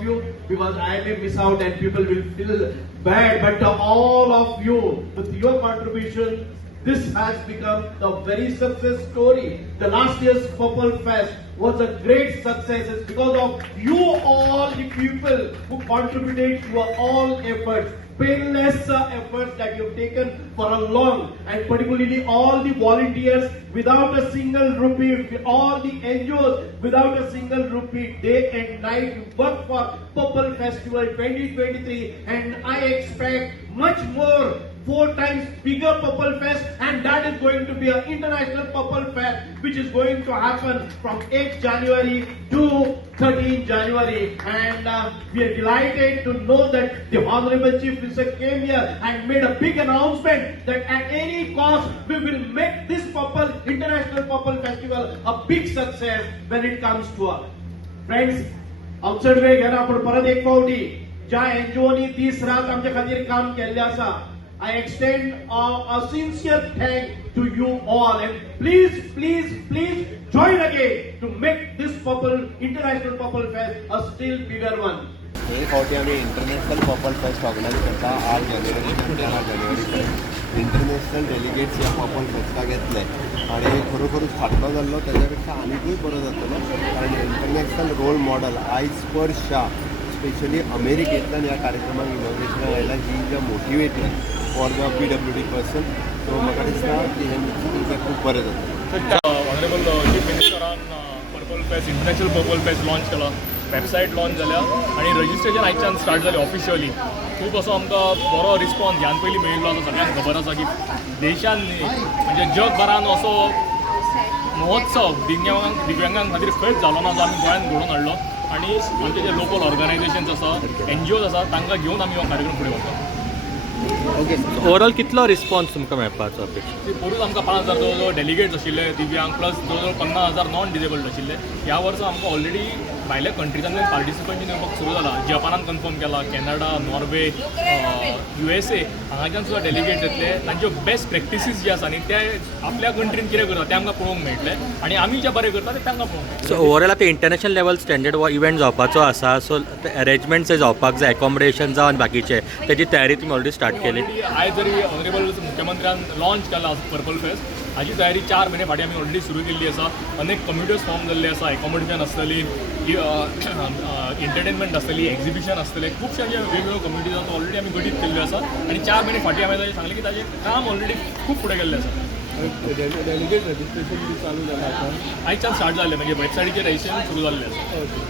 of you, because I may miss out and people will feel bad, but all of you, with your contribution, this has become a very success story. The last year's Purple Fest was a great success. It's because of you all the people who contributed to all efforts, painless efforts that you've taken for a long, and particularly all the volunteers without a single rupee, all the NGOs without a single rupee, day and night you work for Purple Festival 2023, and I expect much more, 4 times bigger Purple Fest, and that is going to be an international Purple Fest which is going to happen from 8th January to 13th January, and we are delighted to know that the Honorable Chief Minister came here and made a big announcement that at any cost we will make this International Purple Festival a big success when it comes to us. Friends, outside way घेना आपण परत एक फावटी ज्या एनजीओनी 30 रात आमच्या खातीर काम केल्ले आसा, I extend a sincere thanks to you all, and please join again to make this International Purple Fest a still bigger one. एक फावटी आम्ही इंटरनॅशनल पर्पल फेस्ट ऑर्गनायज करता 8 जानेवारी ते 10 जानेवारी इंटरनॅशनल डेलिगेट्स ह्या पर्पल फेस्टाक येतले आणि खरोखरूच फाटलो जाल्लो त्याच्यापेक्षा आनीकूय बरो जातलो, कारण इंटरनॅशनल रोल मॉडेल आयज पर शाह स्पेशली अमेरिकेंतल्यान ह्या कार्यक्रमाक इनॉग्रेशनाक आयला, he is a motivator for the PWD person. So म्हाका दिसता की हें खूब बरें जातलें. ऑनरेबल चीफ मिनिस्टरान purple fest international purple fest launch केला, वेबसायट लॉन्च जाल्या आणि रजिस्ट्रेशन आयच्यान स्टार्ट जालें ऑफिशियली. खूब असो आमकां बरो रिस्पॉन्स ह्यान पयलीं मेळिल्लो आसा. सगळ्यांक खबर आसा की देशान न्ही म्हणजे जगभरान असो महोत्सव दिव्यांगां खातीर खंयच जालो ना जो आमी गोंयांत घडोवन हाडलो, आणि आमचे जे लोकल ऑर्गनायजेशन्स आसा, NGOज आसा, तांकां घेवन आमी हो कार्यक्रम फुडें व्हरता. ओके, ओवरऑल कितलो रिस्पॉन्स तुमकां मेळपाचो अपेक्षित? पयरूच आमकां 5,000 जवळ डेलिगेट्स आशिल्ले दिव्यांग, प्लस जवळ 50,000 नॉन डिजेबल्ड आशिल्ले. ह्या वर्सा आमकां ऑलरेडी भायल्या कंट्रीजांतल्यान पार्टिसिपंट येवपाक सुरू जाला. जपानान कन्फर्म केला, कॅनडा, नॉर्वे, USA हांगाच्यान सुद्दां डेलिगेट्स येतले. तांच्यो बेस्ट प्रॅक्टिसीस जे आसा न्ही ते आपल्या कंट्रीन कितें करता तें आमकां पळोवंक मेळटलें, आनी आमी जें बरें करता तें तांकां पळोवंक मेळटलें. सो ओवरऑल आतां इंटरनॅशनल लेवल स्टँडर्ड हो इव्हेंट जावपाचो आसा, सो अरेंजमेंट्स जावपाक जाय, एकोमोडेशन जावन बाकीचे तेजी तयारी तुमी ऑलरेडी स्टार्ट केली. आयज जरी ऑनरेबल मुख्यमंत्र्यान लॉन्च केला पर्पल फेस्ट, हाची तयारी 4 म्हयने फाटीं आमी ऑलरेडी सुरू केल्ली आसा. अनेक कमिट्योज फॉर्म जाल्ले आसा, एकोमोडेशन आसतली, एंटरटेनमेंट आसतली, एक्झिबिशन आसतले, खुबशे जे वेगवेगळ्यो कमिटीज आसा ऑलरेडी आमी गठीत केल्ल्यो आसा, आनी 4 म्हयने फाटीं हांवें ताजें सांगलें की ताजें काम ऑलरेडी खूब फुडें गेल्लें आसा. डेलिगेट रजिस्ट्रेशन चालू जालां आयच्यान स्टार्ट जाल्लें, म्हणजे वेबसायटीचेर रजिस्ट्रेशन सुरू जाल्लें आसा.